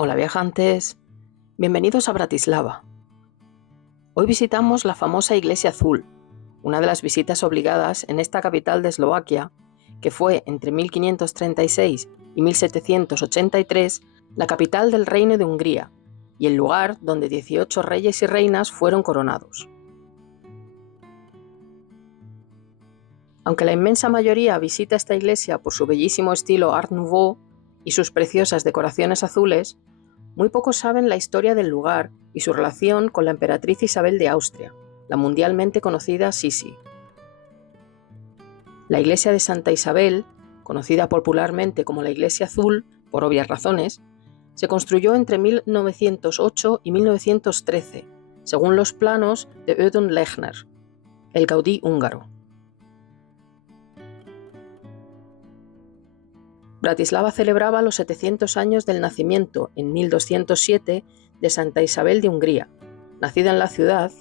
Hola viajantes, bienvenidos a Bratislava. Hoy visitamos la famosa Iglesia Azul, una de las visitas obligadas en esta capital de Eslovaquia, que fue entre 1536 y 1783 la capital del Reino de Hungría y el lugar donde 18 reyes y reinas fueron coronados. Aunque la inmensa mayoría visita esta iglesia por su bellísimo estilo Art Nouveau y sus preciosas decoraciones azules, muy pocos saben la historia del lugar y su relación con la emperatriz Isabel de Austria, la mundialmente conocida Sisi. La iglesia de Santa Isabel, conocida popularmente como la Iglesia Azul, por obvias razones, se construyó entre 1908 y 1913, según los planos de Ödön Lechner, el Gaudí húngaro. Bratislava celebraba los 700 años del nacimiento, en 1207, de Santa Isabel de Hungría, nacida en la ciudad,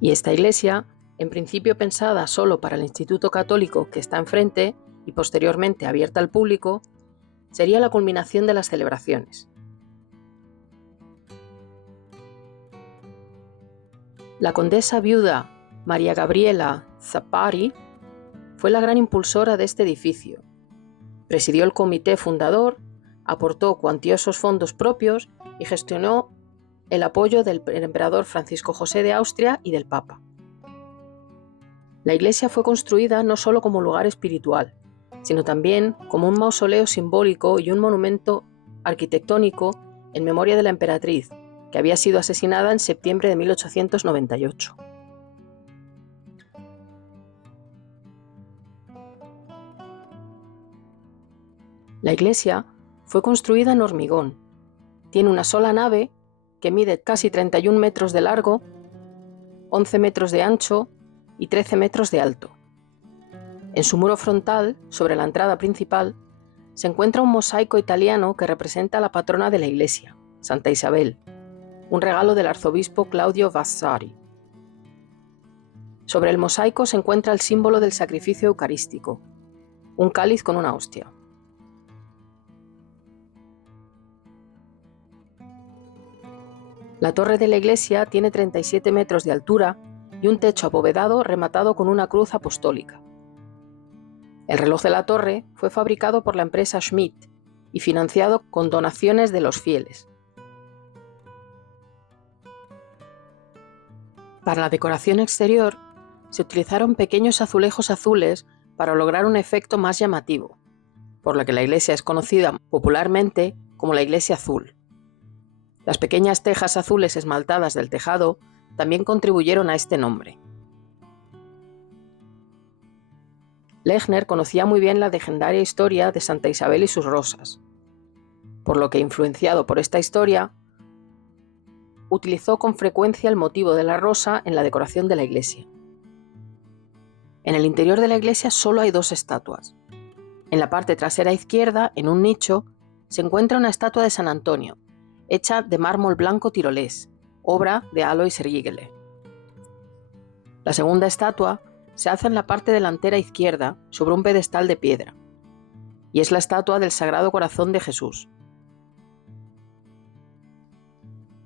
y esta iglesia, en principio pensada solo para el Instituto Católico que está enfrente y posteriormente abierta al público, sería la culminación de las celebraciones. La condesa viuda María Gabriela Zapari fue la gran impulsora de este edificio. Presidió el comité fundador, aportó cuantiosos fondos propios y gestionó el apoyo del emperador Francisco José de Austria y del Papa. La iglesia fue construida no solo como lugar espiritual, sino también como un mausoleo simbólico y un monumento arquitectónico en memoria de la emperatriz, que había sido asesinada en septiembre de 1898. La iglesia fue construida en hormigón. Tiene una sola nave que mide casi 31 metros de largo, 11 metros de ancho y 13 metros de alto. En su muro frontal, sobre la entrada principal, se encuentra un mosaico italiano que representa a la patrona de la iglesia, Santa Isabel, un regalo del arzobispo Claudio Vasari. Sobre el mosaico se encuentra el símbolo del sacrificio eucarístico, un cáliz con una hostia. La torre de la iglesia tiene 37 metros de altura y un techo abovedado rematado con una cruz apostólica. El reloj de la torre fue fabricado por la empresa Schmidt y financiado con donaciones de los fieles. Para la decoración exterior, se utilizaron pequeños azulejos azules para lograr un efecto más llamativo, por lo que la iglesia es conocida popularmente como la Iglesia Azul. Las pequeñas tejas azules esmaltadas del tejado también contribuyeron a este nombre. Lechner conocía muy bien la legendaria historia de Santa Isabel y sus rosas, por lo que, influenciado por esta historia, utilizó con frecuencia el motivo de la rosa en la decoración de la iglesia. En el interior de la iglesia solo hay dos estatuas. En la parte trasera izquierda, en un nicho, se encuentra una estatua de San Antonio, hecha de mármol blanco tirolés, obra de Alois Riegele. La segunda estatua se alza en la parte delantera izquierda sobre un pedestal de piedra, y es la estatua del Sagrado Corazón de Jesús.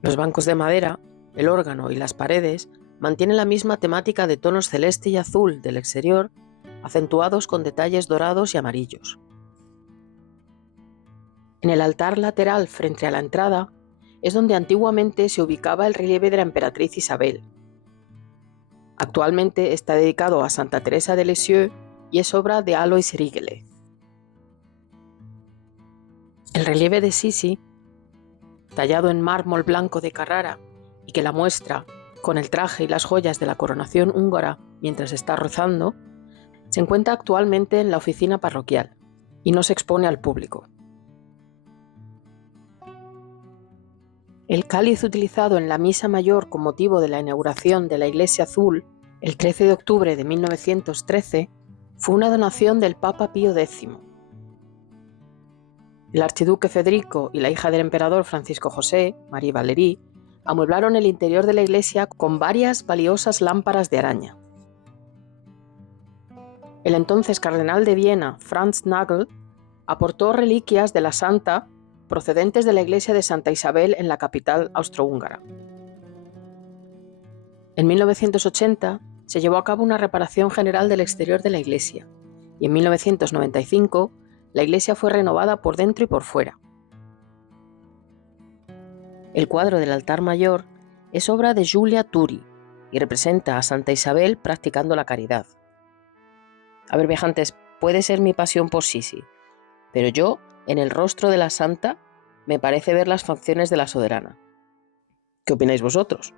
Los bancos de madera, el órgano y las paredes mantienen la misma temática de tonos celeste y azul del exterior, acentuados con detalles dorados y amarillos. En el altar lateral frente a la entrada es donde antiguamente se ubicaba el relieve de la emperatriz Isabel. Actualmente está dedicado a Santa Teresa de Lisieux y es obra de Alois Riegele. El relieve de Sisi, tallado en mármol blanco de Carrara y que la muestra con el traje y las joyas de la coronación húngara mientras está rezando, se encuentra actualmente en la oficina parroquial y no se expone al público. El cáliz utilizado en la misa mayor con motivo de la inauguración de la Iglesia Azul, el 13 de octubre de 1913, fue una donación del Papa Pío X. El archiduque Federico y la hija del emperador Francisco José, Marie Valérie, amueblaron el interior de la iglesia con varias valiosas lámparas de araña. El entonces cardenal de Viena, Franz Nagel, aportó reliquias de la santa procedentes de la iglesia de Santa Isabel en la capital austrohúngara. En 1980 se llevó a cabo una reparación general del exterior de la iglesia y en 1995 la iglesia fue renovada por dentro y por fuera. El cuadro del altar mayor es obra de Giulia Turi y representa a Santa Isabel practicando la caridad. A ver, viajantes, puede ser mi pasión por Sisi, pero yo, en el rostro de la santa, me parece ver las facciones de la soberana. ¿Qué opináis vosotros?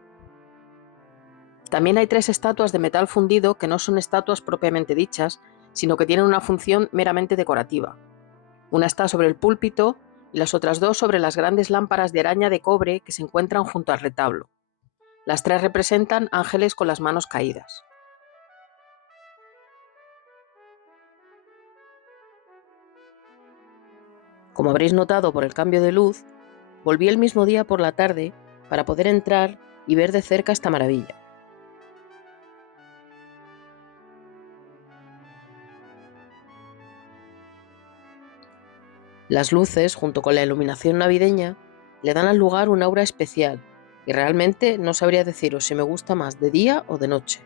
También hay 3 estatuas de metal fundido que no son estatuas propiamente dichas, sino que tienen una función meramente decorativa. Una está sobre el púlpito y las otras 2 sobre las grandes lámparas de araña de cobre que se encuentran junto al retablo. Las 3 representan ángeles con las manos caídas. Como habréis notado por el cambio de luz, volví el mismo día por la tarde para poder entrar y ver de cerca esta maravilla. Las luces, junto con la iluminación navideña, le dan al lugar un aura especial y realmente no sabría deciros si me gusta más de día o de noche.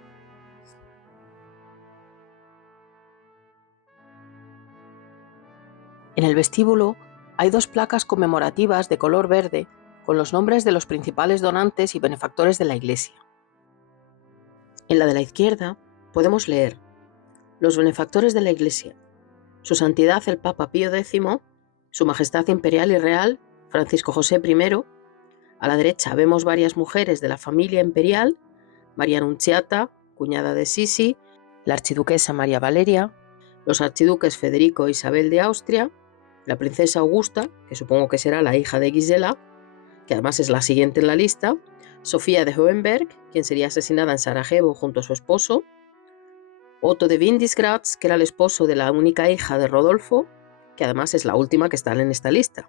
En el vestíbulo hay 2 placas conmemorativas de color verde con los nombres de los principales donantes y benefactores de la iglesia. En la de la izquierda podemos leer: los benefactores de la iglesia, su santidad el Papa Pío X, su majestad imperial y real Francisco José I. A la derecha vemos varias mujeres de la familia imperial: María Annunziata, cuñada de Sisi, la archiduquesa María Valeria, los archiduques Federico e Isabel de Austria, la princesa Augusta, que supongo que será la hija de Gisela, que además es la siguiente en la lista, Sofía de Hohenberg, quien sería asesinada en Sarajevo junto a su esposo, Otto de Windisgrätz, que era el esposo de la única hija de Rodolfo, que además es la última que está en esta lista.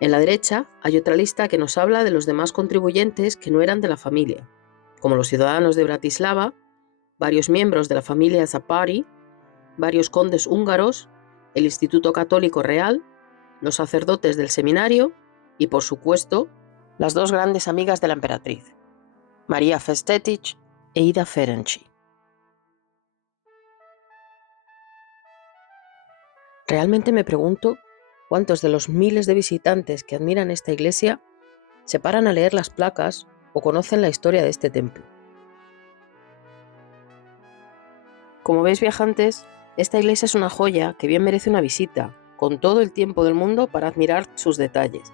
En la derecha hay otra lista que nos habla de los demás contribuyentes que no eran de la familia, como los ciudadanos de Bratislava, varios miembros de la familia Zapari, varios condes húngaros, el Instituto Católico Real, los sacerdotes del seminario y, por supuesto, las 2 grandes amigas de la emperatriz, María Festetics e Ida Ferenczi. Realmente me pregunto cuántos de los miles de visitantes que admiran esta iglesia se paran a leer las placas o conocen la historia de este templo. Como veis, viajantes, esta iglesia es una joya que bien merece una visita, con todo el tiempo del mundo para admirar sus detalles.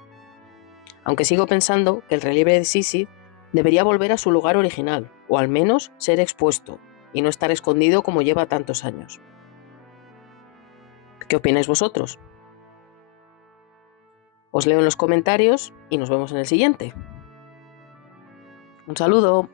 Aunque sigo pensando que el relieve de Sisi debería volver a su lugar original, o al menos ser expuesto, y no estar escondido como lleva tantos años. ¿Qué opináis vosotros? Os leo en los comentarios y nos vemos en el siguiente. Un saludo.